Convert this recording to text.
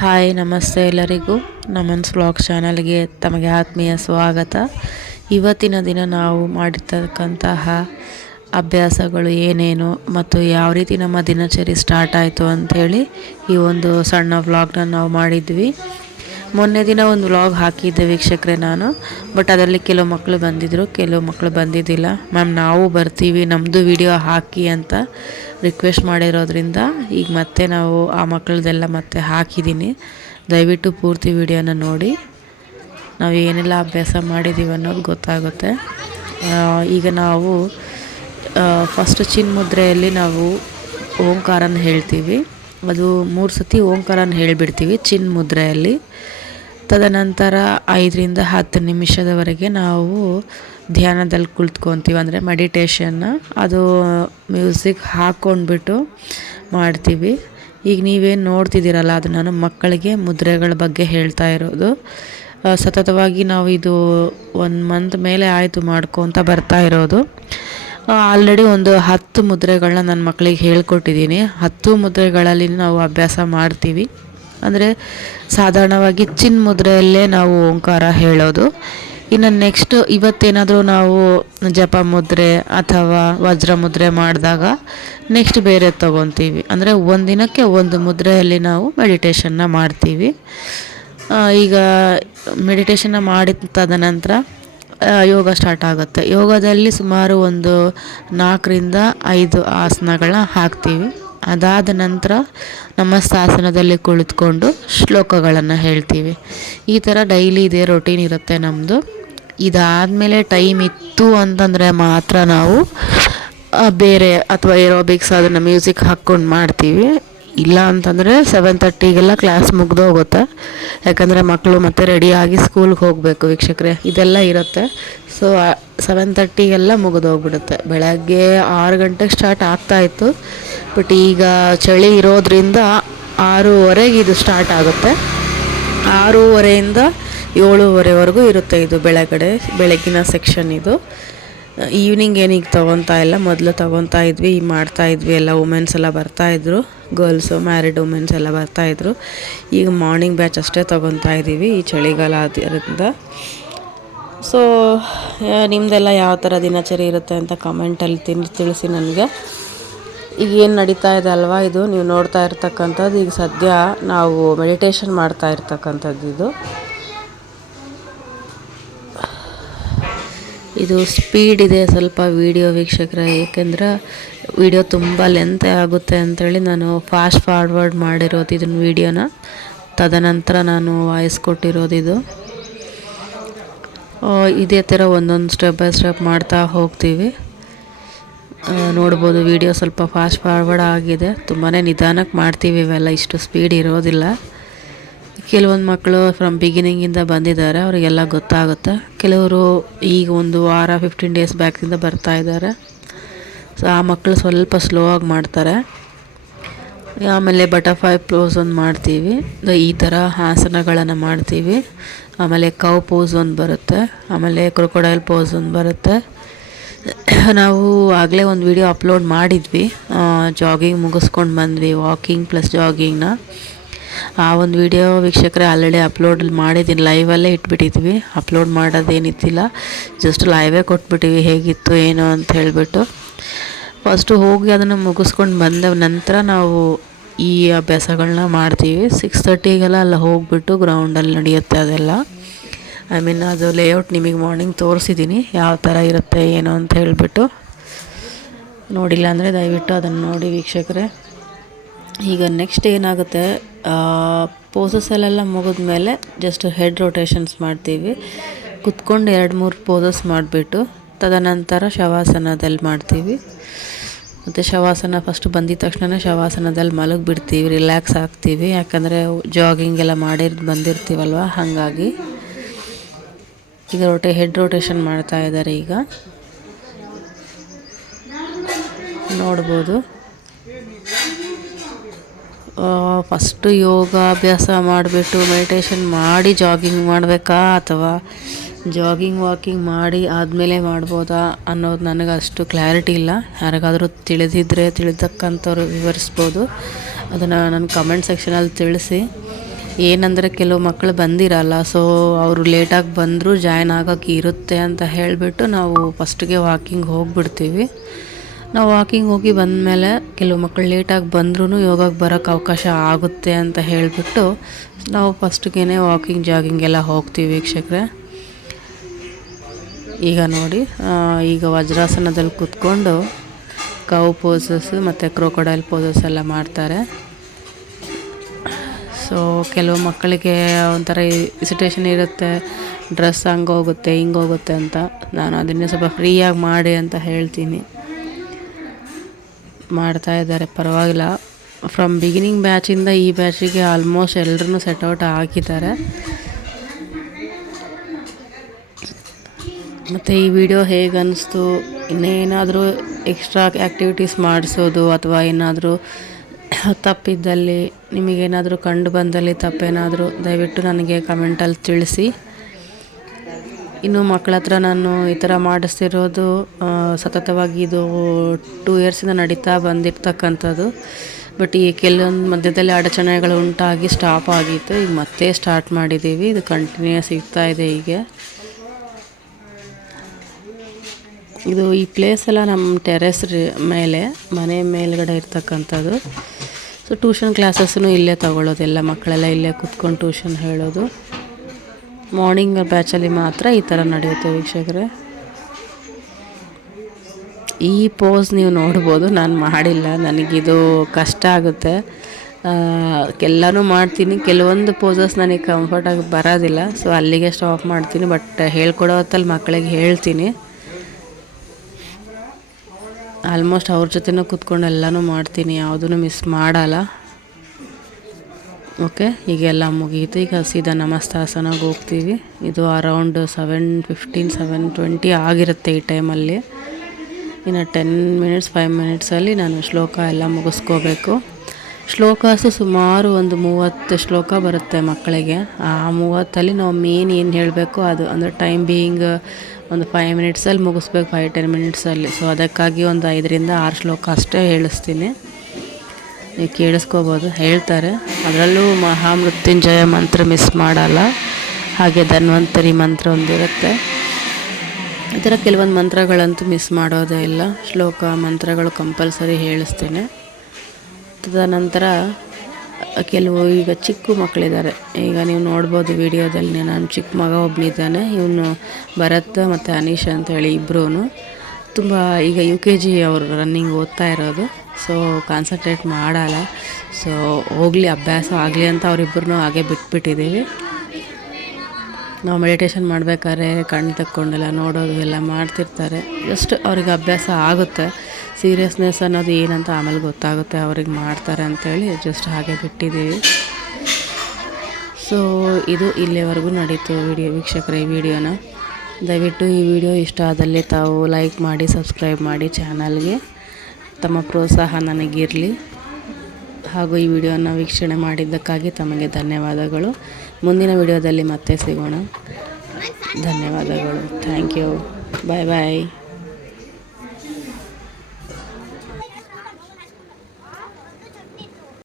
Hi ನಮಸ್ತೆ ಎಲ್ಲರಿಗೂ ನಮನ್ಸ್ vlog ಚಾನಲ್ಗೆ ತಮಗೆ ಆತ್ಮೀಯ ಸ್ವಾಗತ. ಇವತ್ತಿನ ದಿನ ನಾವು ಮಾಡಿರ್ತಕ್ಕಂತಹ ಅಭ್ಯಾಸಗಳು ಏನೇನು ಮತ್ತು ಯಾವ ರೀತಿ ನಮ್ಮ ದಿನಚರಿ ಸ್ಟಾರ್ಟ್ ಆಯಿತು ಅಂಥೇಳಿ ಈ ಒಂದು ಸಣ್ಣ ವ್ಲಾಗ್ನ ನಾವು ಮಾಡಿದ್ವಿ. ಮೊನ್ನೆ ದಿನ ಒಂದು ವ್ಲಾಗ್ ಹಾಕಿದ್ದೆ ವೀಕ್ಷಕರೇ ನಾನು, ಬಟ್ ಅದರಲ್ಲಿ ಕೆಲವು ಮಕ್ಕಳು ಬಂದಿದ್ದರು, ಕೆಲವು ಮಕ್ಕಳು ಬಂದಿದ್ದಿಲ್ಲ. ಮ್ಯಾಮ್ ನಾವು ಬರ್ತೀವಿ, ನಮ್ಮದು ವಿಡಿಯೋ ಹಾಕಿ ಅಂತ ರಿಕ್ವೆಸ್ಟ್ ಮಾಡಿರೋದ್ರಿಂದ ಈಗ ಮತ್ತೆ ನಾವು ಆ ಮಕ್ಕಳದೆಲ್ಲ ಮತ್ತೆ ಹಾಕಿದ್ದೀನಿ. ದಯವಿಟ್ಟು ಪೂರ್ತಿ ವಿಡಿಯೋನ ನೋಡಿ, ನಾವು ಏನೆಲ್ಲ ಅಭ್ಯಾಸ ಮಾಡಿದ್ದೀವಿ ಅನ್ನೋದು ಗೊತ್ತಾಗುತ್ತೆ. ಈಗ ನಾವು ಫಸ್ಟ್ ಚಿನ್ಮುದ್ರೆಯಲ್ಲಿ ನಾವು ಓಂಕಾರನ ಹೇಳ್ತೀವಿ. ಅದು 3 ಸತಿ ಓಂಕಾರನ ಹೇಳಿಬಿಡ್ತೀವಿ ಚಿನ್ಮುದ್ರೆಯಲ್ಲಿ. ತದನಂತರ 5 ರಿಂದ 10 ನಿಮಿಷದವರೆಗೆ ನಾವು ಧ್ಯಾನದಲ್ಲಿ ಕುಳಿತ್ಕೊತೀವಿ, ಅಂದರೆ ಮೆಡಿಟೇಷನ್ನ. ಅದು ಮ್ಯೂಸಿಕ್ ಹಾಕ್ಕೊಂಡ್ಬಿಟ್ಟು ಮಾಡ್ತೀವಿ. ಈಗ ನೀವೇನು ನೋಡ್ತಿದ್ದೀರಲ್ಲ, ಅದು ನಾನು ಮಕ್ಕಳಿಗೆ ಮುದ್ರೆಗಳ ಬಗ್ಗೆ ಹೇಳ್ತಾ ಇರೋದು. ಸತತವಾಗಿ ನಾವು ಇದು 1 ಮಂತ್ ಮೇಲೆ ಆಯಿತು ಮಾಡ್ಕೊತ ಬರ್ತಾ ಇರೋದು. ಆಲ್ರೆಡಿ ಒಂದು 10 ಮುದ್ರೆಗಳನ್ನ ನನ್ನ ಮಕ್ಕಳಿಗೆ ಹೇಳ್ಕೊಟ್ಟಿದ್ದೀನಿ. 10 ಮುದ್ರೆಗಳಲ್ಲಿ ನಾವು ಅಭ್ಯಾಸ ಮಾಡ್ತೀವಿ. ಅಂದರೆ ಸಾಧಾರಣವಾಗಿ ಚಿನ್ಮುದ್ರೆಯಲ್ಲೇ ನಾವು ಓಂಕಾರ ಹೇಳೋದು. ಇನ್ನು ನೆಕ್ಸ್ಟ್ ಇವತ್ತೇನಾದರೂ ನಾವು ಜಪ ಮುದ್ರೆ ಅಥವಾ ವಜ್ರ ಮುದ್ರೆ ಮಾಡಿದಾಗ ನೆಕ್ಸ್ಟ್ ಬೇರೆ ತೊಗೊತೀವಿ. ಅಂದರೆ ಒಂದಿನಕ್ಕೆ ಒಂದು ಮುದ್ರೆಯಲ್ಲಿ ನಾವು ಮೆಡಿಟೇಷನ್ನ ಮಾಡ್ತೀವಿ. ಈಗ ಮೆಡಿಟೇಷನ್ನ ಮಾಡಿದ ತದನಂತರ ಯೋಗ ಸ್ಟಾರ್ಟ್ ಆಗುತ್ತೆ. ಯೋಗದಲ್ಲಿ ಸುಮಾರು ಒಂದು 4 ರಿಂದ 5 ಆಸನಗಳನ್ನ ಹಾಕ್ತೀವಿ. ಅದಾದ ನಂತರ ನಮಸ್ತಾಸನದಲ್ಲಿ ಕುಳಿತುಕೊಂಡು ಶ್ಲೋಕಗಳನ್ನು ಹೇಳ್ತೀವಿ. ಈ ಥರ ಡೈಲಿ ಇದೇ ರೊಟೀನ್ ಇರುತ್ತೆ ನಮ್ಮದು. ಇದಾದಮೇಲೆ ಟೈಮ್ ಇತ್ತು ಅಂತಂದರೆ ಮಾತ್ರ ನಾವು ಬೇರೆ ಅಥವಾ ಏರೋಬಿಕ್ಸ್ ಅದನ್ನು ಮ್ಯೂಸಿಕ್ ಹಾಕ್ಕೊಂಡು ಮಾಡ್ತೀವಿ. ಇಲ್ಲ ಅಂತಂದರೆ 7:30ಗೆಲ್ಲ ಕ್ಲಾಸ್ ಮುಗ್ದೋಗುತ್ತೆ. ಯಾಕಂದರೆ ಮಕ್ಕಳು ಮತ್ತೆ ರೆಡಿಯಾಗಿ ಸ್ಕೂಲ್ಗೆ ಹೋಗಬೇಕು ವೀಕ್ಷಕರೇ, ಇದೆಲ್ಲ ಇರುತ್ತೆ. ಸೊ 7:30ಗೆಲ್ಲ ಮುಗಿದೋಗ್ಬಿಡುತ್ತೆ. ಬೆಳಗ್ಗೆ 6 ಗಂಟೆಗೆ ಸ್ಟಾರ್ಟ್ ಆಗ್ತಾಯಿತ್ತು, ಬಟ್ ಈಗ ಚಳಿ ಇರೋದ್ರಿಂದ 6:30ಗೆ ಇದು ಸ್ಟಾರ್ಟ್ ಆಗುತ್ತೆ. 6:30ಯಿಂದ 7:30ವರೆಗೂ ಇರುತ್ತೆ ಇದು ಬೆಳಗಿನ ಸೆಕ್ಷನ್. ಇದು ಈವ್ನಿಂಗ್ ಏನೀಗ ತೊಗೊತಾ ಇಲ್ಲ, ಮೊದಲು ತೊಗೊತಾ ಇದ್ವಿ, ಮಾಡ್ತಾಯಿದ್ವಿ. ಎಲ್ಲ ವುಮೆನ್ಸ್ ಎಲ್ಲ ಬರ್ತಾಯಿದ್ರು, ಗರ್ಲ್ಸು ಮ್ಯಾರಿಡ್ ವುಮೆನ್ಸ್ ಎಲ್ಲ ಬರ್ತಾಯಿದ್ರು. ಈಗ ಮಾರ್ನಿಂಗ್ ಬ್ಯಾಚ್ ಅಷ್ಟೇ ತೊಗೊತಾ ಇದ್ದೀವಿ ಈ ಚಳಿಗಾಲ ಆದ್ದರಿಂದ. ಸೊ ನಿಮ್ಮದೆಲ್ಲ ಯಾವ ಥರ ದಿನಚರಿ ಇರುತ್ತೆ ಅಂತ ಕಮೆಂಟಲ್ಲಿ ತಿಳಿಸಿ ನನಗೆ. ಈಗ ಏನು ನಡೀತಾ ಇದೆ ಅಲ್ವಾ, ಇದು ನೀವು ನೋಡ್ತಾ ಇರ್ತಕ್ಕಂಥದ್ದು ಈಗ ಸದ್ಯ ನಾವು ಮೆಡಿಟೇಷನ್ ಮಾಡ್ತಾ ಇರ್ತಕ್ಕಂಥದ್ದು. ಇದು ಸ್ಪೀಡ್ ಇದೆ ಸ್ವಲ್ಪ ವಿಡಿಯೋ ವೀಕ್ಷಕರೇ, ಏಕೆಂದರೆ ವಿಡಿಯೋ ತುಂಬ ಲೆಂತೆ ಆಗುತ್ತೆ ಅಂಥೇಳಿ ನಾನು ಫಾಸ್ಟ್ ಫಾರ್ವರ್ಡ್ ಮಾಡಿರೋದು ಇದನ್ನ ವಿಡಿಯೋನ. ತದನಂತರ ನಾನು ವಾಯ್ಸ್ ಕೊಟ್ಟಿರೋದು. ಇದೇ ಥರ ಒಂದೊಂದು ಸ್ಟೆಪ್ ಬೈ ಸ್ಟೆಪ್ ಮಾಡ್ತಾ ಹೋಗ್ತೀವಿ. ನೋಡ್ಬೋದು ವಿಡಿಯೋ ಸ್ವಲ್ಪ ಫಾಸ್ಟ್ ಫಾರ್ವರ್ಡ್ ಆಗಿದೆ. ತುಂಬಾ ನಿಧಾನಕ್ಕೆ ಮಾಡ್ತೀವಿ, ಇವೆಲ್ಲ ಇಷ್ಟು ಸ್ಪೀಡ್ ಇರೋದಿಲ್ಲ. ಕೆಲವೊಂದು ಮಕ್ಕಳು ಫ್ರಮ್ ಬಿಗಿನಿಂಗಿಂದ ಬಂದಿದ್ದಾರೆ, ಅವರಿಗೆಲ್ಲ ಗೊತ್ತಾಗುತ್ತೆ. ಕೆಲವರು ಈಗ ಒಂದು ವಾರ 15 ಡೇಸ್ ಬ್ಯಾಕಿಂದ ಬರ್ತಾ ಇದ್ದಾರೆ. ಸೊ ಆ ಮಕ್ಕಳು ಸ್ವಲ್ಪ ಸ್ಲೋ ಆಗಿ ಮಾಡ್ತಾರೆ. ಆಮೇಲೆ ಬಟರ್ಫ್ಲೈ ಪೋಸ್ ಒಂದು ಮಾಡ್ತೀವಿ, ಈ ಥರ ಆಸನಗಳನ್ನು ಮಾಡ್ತೀವಿ. ಆಮೇಲೆ ಕೌ ಪೋಸ್ ಒಂದು ಬರುತ್ತೆ, ಆಮೇಲೆ ಕ್ರೊಕೊಡೈಲ್ ಪೋಸ್ ಒಂದು ಬರುತ್ತೆ. ನಾವು ಆಗಲೇ ಒಂದು ವಿಡಿಯೋ ಅಪ್ಲೋಡ್ ಮಾಡಿದ್ವಿ, ಜಾಗಿಂಗ್ ಮುಗಿಸ್ಕೊಂಡು ಬಂದ್ವಿ, ವಾಕಿಂಗ್ ಪ್ಲಸ್ ಜಾಗಿಂಗ್ನ. ಆ ಒಂದು ವಿಡಿಯೋ ವೀಕ್ಷಕರೇ ಆಲ್ರೆಡಿ ಅಪ್ಲೋಡ್ ಮಾಡಿದ್ದೀನಿ, ಲೈವಲ್ಲೇ ಇಟ್ಬಿಟ್ಟಿದ್ವಿ. ಅಪ್ಲೋಡ್ ಮಾಡೋದೇನಿದ್ದಿಲ್ಲ, ಜಸ್ಟ್ ಲೈವೇ ಕೊಟ್ಬಿಟ್ಟಿವಿ ಹೇಗಿತ್ತು ಏನು ಅಂತ ಹೇಳಿಬಿಟ್ಟು. ಫಸ್ಟು ಹೋಗಿ ಅದನ್ನು ಮುಗಿಸ್ಕೊಂಡು ಬಂದ ನಂತರ ನಾವು ಈ ಅಭ್ಯಾಸಗಳನ್ನ ಮಾಡ್ತೀವಿ. 6:30ಗೆಲ್ಲ ಅಲ್ಲ ಹೋಗಿಬಿಟ್ಟು ಗ್ರೌಂಡಲ್ಲಿ ನಡೆಯುತ್ತೆ ಅದೆಲ್ಲ. ಅದು ಲೇಔಟ್ ನಿಮಗೆ ಮಾರ್ನಿಂಗ್ ತೋರಿಸಿದ್ದೀನಿ ಯಾವ ಥರ ಇರುತ್ತೆ ಏನು ಅಂತ ಹೇಳಿಬಿಟ್ಟು. ನೋಡಿಲ್ಲ ಅಂದರೆ ದಯವಿಟ್ಟು ಅದನ್ನು ನೋಡಿ ವೀಕ್ಷಕರೇ. ಈಗ ನೆಕ್ಸ್ಟ್ ಏನಾಗುತ್ತೆ, ಪೋಸಸ್ಸಲ್ಲೆಲ್ಲ ಮುಗಿದ ಮೇಲೆ ಜಸ್ಟ್ ಹೆಡ್ ರೊಟೇಷನ್ಸ್ ಮಾಡ್ತೀವಿ. ಕುತ್ಕೊಂಡು 2-3 ಪೋಸಸ್ ಮಾಡಿಬಿಟ್ಟು ತದನಂತರ ಶವಾಸನದಲ್ಲಿ ಮಾಡ್ತೀವಿ. ಮತ್ತು ಶವಾಸನ ಫಸ್ಟ್ ಬಂದಿದ ತಕ್ಷಣ ಶವಾಸನದಲ್ಲಿ ಮಲಗಿಬಿಡ್ತೀವಿ, ರಿಲ್ಯಾಕ್ಸ್ ಆಗ್ತೀವಿ. ಯಾಕಂದರೆ ಜಾಗಿಂಗ್ ಎಲ್ಲ ಬಂದಿರ್ತೀವಲ್ವ, ಹಾಗಾಗಿ. ಈಗ ಹೆಡ್ ರೊಟೇಷನ್ ಮಾಡ್ತಾ ಇದ್ದಾರೆ. ಈಗ ನೋಡ್ಬೋದು ಫಸ್ಟು ಯೋಗಾಭ್ಯಾಸ ಮಾಡಿಬಿಟ್ಟು ಮೆಡಿಟೇಷನ್ ಮಾಡಿ ಜಾಗಿಂಗ್ ಮಾಡಬೇಕಾ ಅಥವಾ ಜಾಗಿಂಗ್ ವಾಕಿಂಗ್ ಮಾಡಿ ಆದಮೇಲೆ ಮಾಡ್ಬೋದಾ ಅನ್ನೋದು ನನಗೆ ಅಷ್ಟು ಕ್ಲಾರಿಟಿ ಇಲ್ಲ. ಯಾರಿಗಾದರೂ ತಿಳಿದಿದ್ದರೆ ತಿಳಿದಕ್ಕಂಥವ್ರು ವಿವರಿಸ್ಬೋದು. ಅದನ್ನು ನನ್ನ ಕಮೆಂಟ್ ಸೆಕ್ಷನಲ್ಲಿ ತಿಳಿಸಿ. ಏನಂದರೆ ಕೆಲವು ಮಕ್ಕಳು ಬಂದಿರಲ್ಲ, ಸೊ ಅವರು ಲೇಟಾಗಿ ಬಂದರೂ ಜಾಯ್ನ್ ಆಗೋಕ್ಕೆ ಇರುತ್ತೆ ಅಂತ ಹೇಳಿಬಿಟ್ಟು ನಾವು ಫಸ್ಟಿಗೆ ವಾಕಿಂಗ್ ಹೋಗಿಬಿಡ್ತೀವಿ. ನಾವು ವಾಕಿಂಗ್ ಹೋಗಿ ಬಂದಮೇಲೆ ಕೆಲವು ಮಕ್ಕಳು ಲೇಟಾಗಿ ಬಂದ್ರೂ ಯೋಗಕ್ಕೆ ಬರೋಕ್ಕೆ ಅವಕಾಶ ಆಗುತ್ತೆ ಅಂತ ಹೇಳಿಬಿಟ್ಟು ನಾವು ಫಸ್ಟಿಗೆ ವಾಕಿಂಗ್ ಜಾಗಿಂಗ್ ಎಲ್ಲ ಹೋಗ್ತೀವಿ ವೀಕ್ಷಕರೇ. ಈಗ ನೋಡಿ, ಈಗ ವಜ್ರಾಸನದಲ್ಲಿ ಕೂತ್ಕೊಂಡು ಕೌ ಪೋಸಸ್ ಮತ್ತು ಕ್ರೋಕೊಡೈಲ್ ಪೋಸಸ್ ಎಲ್ಲ ಮಾಡ್ತಾರೆ. ಸೊ ಕೆಲವು ಮಕ್ಕಳಿಗೆ ಒಂಥರ ಇಸಿಟೇಷನ್ ಇರುತ್ತೆ, ಡ್ರೆಸ್ ಹಂಗೋಗುತ್ತೆ ಹಿಂಗೋಗುತ್ತೆ ಅಂತ. ನಾನು ಅದನ್ನೇ ಸ್ವಲ್ಪ ಫ್ರೀಯಾಗಿ ಮಾಡಿ ಅಂತ ಹೇಳ್ತೀನಿ. ಮಾಡ್ತಾಯಿದ್ದಾರೆ, ಪರವಾಗಿಲ್ಲ. ಫ್ರಮ್ ಬಿಗಿನಿಂಗ್ ಬ್ಯಾಚಿಂದ ಈ ಬ್ಯಾಚಿಗೆ ಆಲ್ಮೋಸ್ಟ್ ಎಲ್ಲರೂ ಸೆಟ್ಔಟ್ ಆಗಿದ್ದಾರೆ. ಮತ್ತು ಈ ವಿಡಿಯೋ ಹೇಗೆ ಅನ್ನಿಸ್ತು, ಇನ್ನೇನಾದರೂ ಎಕ್ಸ್ಟ್ರಾ ಆ್ಯಕ್ಟಿವಿಟೀಸ್ ಮಾಡಿಸೋದು ಅಥವಾ ಏನಾದರೂ ತಪ್ಪಿದ್ದಲ್ಲಿ, ನಿಮಗೇನಾದರೂ ಕಂಡು ಬಂದಲ್ಲಿ ತಪ್ಪೇನಾದರೂ ದಯವಿಟ್ಟು ನನಗೆ ಕಮೆಂಟಲ್ಲಿ ತಿಳಿಸಿ. ಇನ್ನು ಮಕ್ಕಳ ಹತ್ರ ನಾನು ಈ ಥರ ಮಾಡಿಸ್ತಿರೋದು ಸತತವಾಗಿ ಇದು 2 ಇಯರ್ಸಿಂದ ನಡೀತಾ ಬಂದಿರ್ತಕ್ಕಂಥದ್ದು. ಬಟ್ ಈ ಕೆಲವೊಂದು ಮಧ್ಯದಲ್ಲಿ ಅಡಚಣೆಗಳು ಉಂಟಾಗಿ ಸ್ಟಾಪ್ ಆಗಿತ್ತು. ಈಗ ಮತ್ತೆ ಸ್ಟಾರ್ಟ್ ಮಾಡಿದ್ದೀವಿ, ಇದು ಕಂಟಿನ್ಯೂಸ್ ಇರ್ತಾ ಇದೆ. ಹೀಗೆ ಇದು ಈ ಪ್ಲೇಸ್ ಎಲ್ಲ ನಮ್ಮ ಟೆರೆಸ್ ಮೇಲೆ, ಮನೆ ಮೇಲ್ಗಡೆ ಇರ್ತಕ್ಕಂಥದ್ದು. ಸೊ ಟ್ಯೂಷನ್ ಕ್ಲಾಸಸ್ಸೂ ಇಲ್ಲೇ ತಗೊಳ್ಳೋದೆಲ್ಲ, ಮಕ್ಕಳೆಲ್ಲ ಇಲ್ಲೇ ಕೂತ್ಕೊಂಡು ಟ್ಯೂಷನ್ ಹೇಳೋದು. ಮಾರ್ನಿಂಗ್ ಬ್ಯಾಚಲ್ಲಿ ಮಾತ್ರ ಈ ಥರ ನಡೆಯುತ್ತೆ ವೀಕ್ಷಕರೇ. ಈ ಪೋಸ್ ನೀವು ನೋಡ್ಬೋದು, ನಾನು ಮಾಡಿಲ್ಲ, ನನಗಿದು ಕಷ್ಟ ಆಗುತ್ತೆ. ಎಲ್ಲನೂ ಮಾಡ್ತೀನಿ, ಕೆಲವೊಂದು ಪೋಸಸ್ ನನಗೆ ಕಂಫರ್ಟಾಗಿ ಬರೋದಿಲ್ಲ, ಸೊ ಅಲ್ಲಿಗೆ ಸ್ಟಾಪ್ ಮಾಡ್ತೀನಿ. ಬಟ್ ಹೇಳ್ಕೊಡೋ ಹೊತ್ತಲ್ಲಿ ಮಕ್ಕಳಿಗೆ ಹೇಳ್ತೀನಿ. ಆಲ್ಮೋಸ್ಟ್ ಅವ್ರ ಜೊತೆನೂ ಕೂತ್ಕೊಂಡು ಎಲ್ಲನೂ ಮಾಡ್ತೀನಿ, ಯಾವುದೂ ಮಿಸ್ ಮಾಡಲ್ಲ. ಓಕೆ, ಈಗೆಲ್ಲ ಮುಗೀತು. ಈಗ ಸೀದಾ ನಮಸ್ತಾಸನಾಗಿ ಹೋಗ್ತೀವಿ. ಇದು ಅರೌಂಡ್ 7:15 7:20 ಆಗಿರುತ್ತೆ ಈ ಟೈಮಲ್ಲಿ. ಇನ್ನು 10 ಮಿನಿಟ್ಸ್ 5 ಮಿನಿಟ್ಸಲ್ಲಿ ನಾನು ಶ್ಲೋಕ ಎಲ್ಲ ಮುಗಿಸ್ಕೋಬೇಕು. ಶ್ಲೋಕಾಸು ಸುಮಾರು ಒಂದು 30 ಶ್ಲೋಕ ಬರುತ್ತೆ ಮಕ್ಕಳಿಗೆ. ಆ 30ಅಲ್ಲಿ ನಾವು ಮೇನ್ ಏನು ಹೇಳಬೇಕು ಅದು, ಅಂದರೆ ಟೈಮ್ ಬೀಯಿಂಗ್ ಒಂದು 5 ಮಿನಿಟ್ಸಲ್ಲಿ ಮುಗಿಸ್ಬೇಕು, 5-10 ಮಿನಿಟ್ಸಲ್ಲಿ. ಸೊ ಅದಕ್ಕಾಗಿ ಒಂದು 5ರಿಂದ 6 ಶ್ಲೋಕ ಅಷ್ಟೇ ಹೇಳಿಸ್ತೀನಿ. ನೀವು ಕೇಳಿಸ್ಕೋಬೋದು, ಹೇಳ್ತಾರೆ. ಅದರಲ್ಲೂ ಮಹಾಮೃತ್ಯುಂಜಯ ಮಂತ್ರ ಮಿಸ್ ಮಾಡಲ್ಲ, ಹಾಗೆ ಧನ್ವಂತರಿ ಮಂತ್ರ ಒಂದಿರುತ್ತೆ. ಈ ಥರ ಕೆಲವೊಂದು ಮಂತ್ರಗಳಂತೂ ಮಿಸ್ ಮಾಡೋದೇ ಇಲ್ಲ. ಶ್ಲೋಕ ಮಂತ್ರಗಳು ಕಂಪಲ್ಸರಿ ಹೇಳಿಸ್ತೇನೆ. ತದನಂತರ ಕೆಲವು ಈಗ ಚಿಕ್ಕ ಮಕ್ಕಳಿದ್ದಾರೆ, ಈಗ ನೀವು ನೋಡ್ಬೋದು ವಿಡಿಯೋದಲ್ಲಿ, ನಾನು ಚಿಕ್ಕ ಮಗ ಒಬ್ಬನಿದ್ದಾನೆ, ಇವನು ಭರತ್ ಮತ್ತು ಅನೀಶ್ ಅಂತೇಳಿ ಇಬ್ಬರೂ ತುಂಬ ಈಗ UKG ಅವರು ರನ್ನಿಂಗ್ ಓದ್ತಾ ಇರೋದು. ಸೊ ಕಾನ್ಸಂಟ್ರೇಟ್ ಮಾಡಲ್ಲ. ಸೊ ಹೋಗಲಿ, ಅಭ್ಯಾಸ ಆಗಲಿ ಅಂತ ಅವರಿಬ್ಬರನ್ನೂ ಹಾಗೆ ಬಿಟ್ಬಿಟ್ಟಿದ್ದೀವಿ. ನಾವು ಮೆಡಿಟೇಷನ್ ಮಾಡಬೇಕಾದ್ರೆ ಕಣ್ಣು ತಕ್ಕೊಂಡೆಲ್ಲ ನೋಡೋದು ಎಲ್ಲ ಮಾಡ್ತಿರ್ತಾರೆ. ಜಸ್ಟ್ ಅವ್ರಿಗೆ ಅಭ್ಯಾಸ ಆಗುತ್ತೆ. ಸೀರಿಯಸ್ನೆಸ್ ಅನ್ನೋದು ಏನಂತ ಆಮೇಲೆ ಗೊತ್ತಾಗುತ್ತೆ, ಅವ್ರಿಗೆ ಮಾಡ್ತಾರೆ ಅಂಥೇಳಿ ಜಸ್ಟ್ ಹಾಗೆ ಬಿಟ್ಟಿದ್ದೀವಿ. ಸೊ ಇದು ಇಲ್ಲಿವರೆಗೂ ನಡೀತು ವಿಡಿಯೋ ವೀಕ್ಷಕರ. ಈ ವಿಡಿಯೋನ ದಯವಿಟ್ಟು ಈ ವಿಡಿಯೋ ಇಷ್ಟ ಆದಲ್ಲಿ ತಾವು ಲೈಕ್ ಮಾಡಿ, ಸಬ್ಸ್ಕ್ರೈಬ್ ಮಾಡಿ ಚಾನಲ್ಗೆ. ತಮ್ಮ ಪ್ರೋತ್ಸಾಹ ನನಗಿರಲಿ. ಹಾಗೂ ಈ ವಿಡಿಯೋನ ವೀಕ್ಷಣೆ ಮಾಡಿದ್ದಕ್ಕಾಗಿ ತಮಗೆ ಧನ್ಯವಾದಗಳು. ಮುಂದಿನ ವಿಡಿಯೋದಲ್ಲಿ ಮತ್ತೆ ಸಿಗೋಣ. ಧನ್ಯವಾದಗಳು. Thank you. Bye bye.